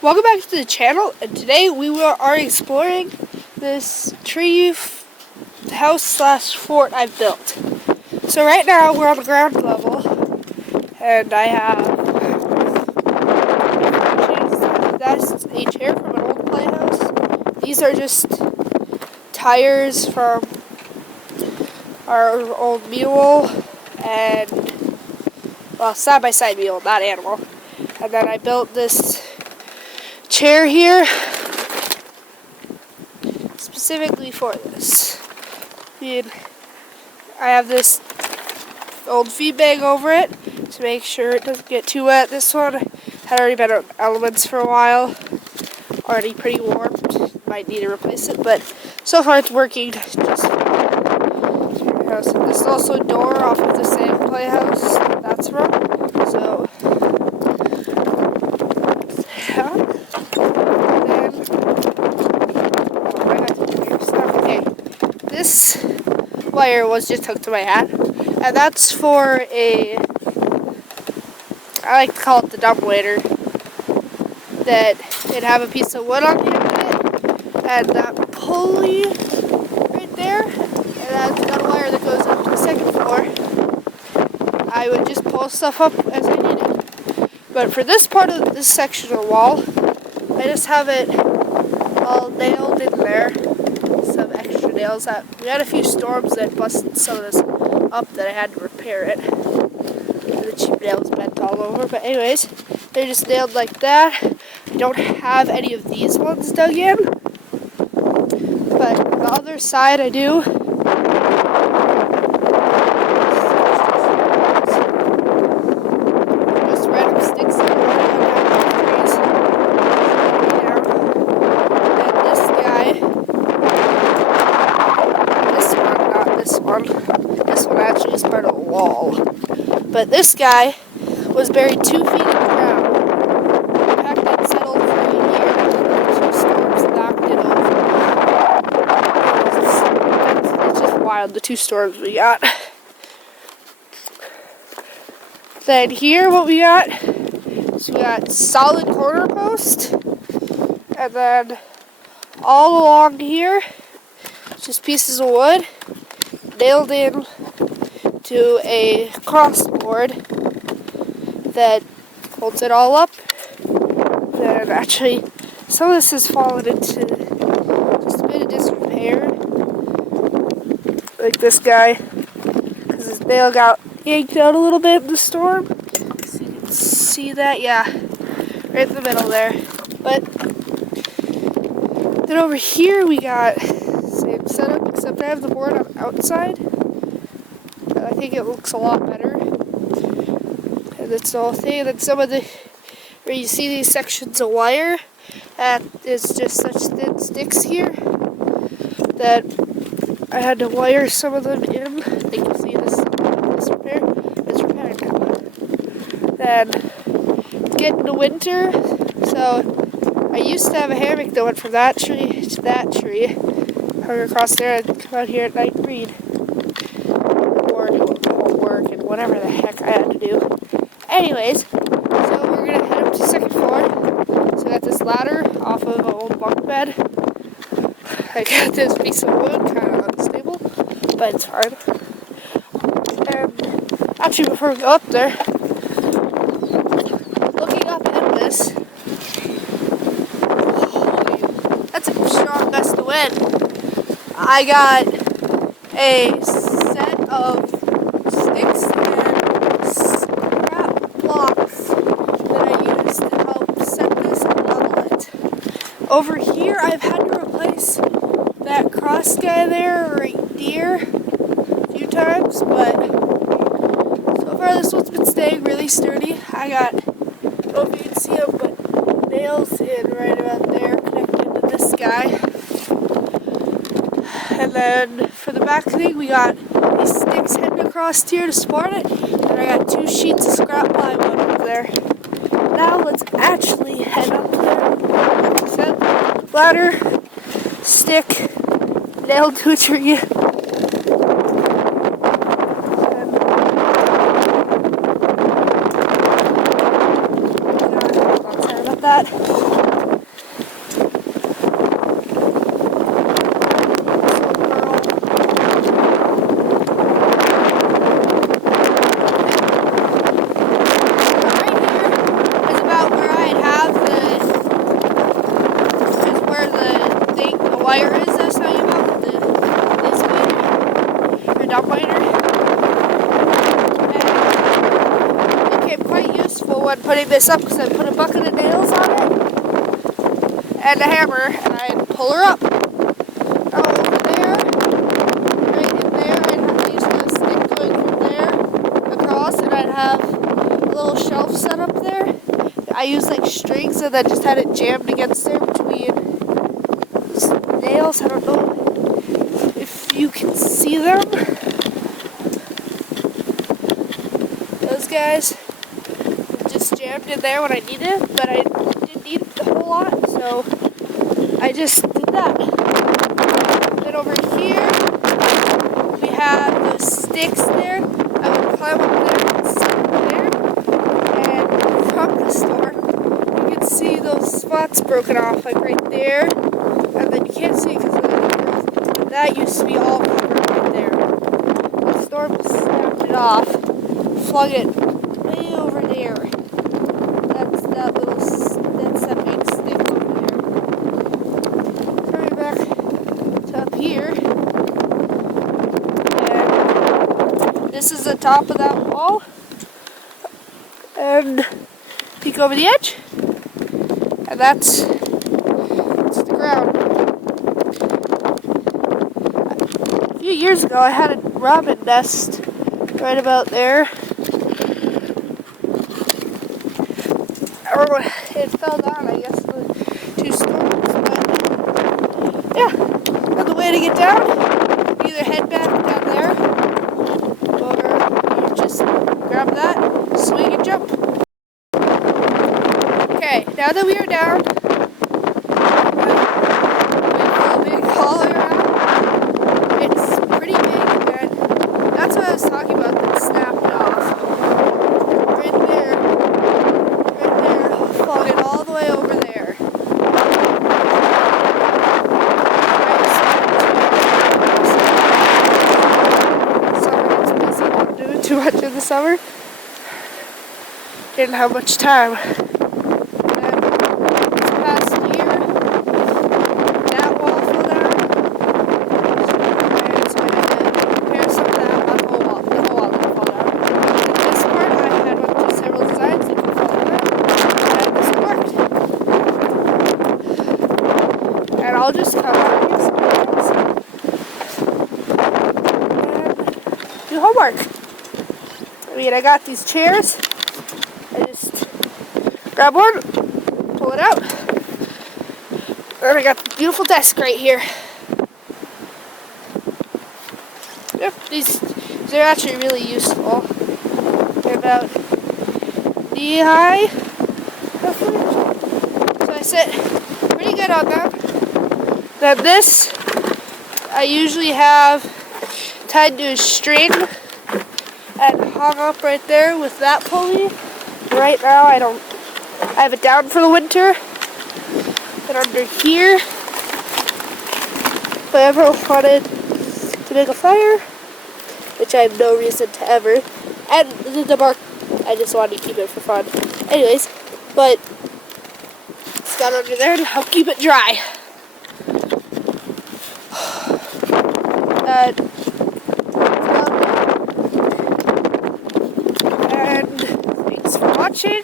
Welcome back to the channel, and today we are exploring this tree house slash fort I've built. So right now we're on the ground level, and I have that's a chair from an old playhouse. These are just tires from our old mule, and well, side-by-side mule, not animal. And then I built this chair here specifically for this. I have this old feed bag over it to make sure it doesn't get too wet. This one had already been on elements for a while, already pretty warped. Might need to replace it, but so far it's working just playhouse. This is also a door off of the same playhouse that's from. So yeah. This wire was just hooked to my hat, and that's for I like to call it the dumbwaiter, that it'd have a piece of wood on the end of it, and that pulley right there, and that's that wire that goes up to the second floor. I would just pull stuff up as I needed. But for this part of this section of the wall, I just have it all nailed in there. Some extra nails that we had a few storms that busted some of this up that I had to repair it. The cheap nails bent all over, but anyways, they're just nailed like that. I don't have any of these ones dug in, but the other side I do. Just random sticks that are This one actually is part of a wall. But this guy was buried 2 feet in the ground. Packed and settled for a year. 2 storms knocked it over. It's just wild, the 2 storms we got. Then here what we got is we got solid corner post. And then all along here, just pieces of wood nailed in to a crossboard that holds it all up. Then actually, some of this has fallen into just a bit of disrepair, like this guy, because his nail got yanked out a little bit in the storm. So you can see that, yeah, right in the middle there. But then over here we got same setup, except I have the board on the outside. I think it looks a lot better. And that's the whole thing. And then some of where you see these sections of wire, that is just such thin sticks here that I had to wire some of them in. I think you see this repair. It's repaired now. Then get into winter, so I used to have a hammock that went from that tree to that tree. Hung across there and come out here at night and read. Or do homework and whatever the heck I had to do. Anyways, so we're going to head up to the second floor. So I got this ladder off of an old bunk bed. I got this piece of wood, kind of unstable, but it's fine. And actually, before we go up there, looking up at this, that's a strong gust of wind. I got a set of sticks and scrap blocks that I used to help set this and level it. Over here, I've had to replace that cross guy there right there a few times, but so far this one's been staying really sturdy. I got, I don't know if you can see them, but nails in right about there connected to this guy. And then for the back thing, we got these sticks heading across here to support it. And I got 2 sheets of scrap plywood over there. Now let's actually head up there. Like I said, ladder, stick, nailed to a tree. Sorry about that. putting this up because I put a bucket of nails on it and a hammer, and I'd pull her up. Now over there, right in there, I'd have using a stick going from there across, and I'd have a little shelf set up there. I used like strings and then just had it jammed against there between some nails. I don't know if you can see them. Those guys just jammed in there when I needed it, but I didn't need a whole lot, so I just did that. Then over here, we have those sticks there. I would climb up there and sit there, and from the store, you can see those spots broken off, like right there, and then you can't see it because of the girls. That used to be all covered right there. The storm snapped it off, flung it way over there. That's that big stick over there. Coming back to up here, and this is the top of that wall. And peek over the edge, and that's the ground. A few years ago, I had a robin nest right about there. Or it fell down, I guess, the 2 storms. But yeah, another way to get down. You either head back down there, or you just grab that, swing and jump. Okay, now that we are down, with a big collar around, it's pretty big, and that's what I was talking about that snapped off. Right there, flung it all the way over there. Summer gets busy, not doing too much in the summer. Didn't have much time. And I'll just come out and do homework. I mean, I got these chairs. I just grab one, pull it out. And I got the beautiful desk right here. Yep, these are actually really useful. They're about knee high, roughly. So I sit pretty good on them. Now this, I usually have tied to a string and hung up right there with that pulley. Right now I have it down for the winter. And under here, if I ever wanted to make a fire, which I have no reason to ever, and the bark, I just wanted to keep it for fun. Anyways, but it's got under there to help keep it dry. And thanks for watching.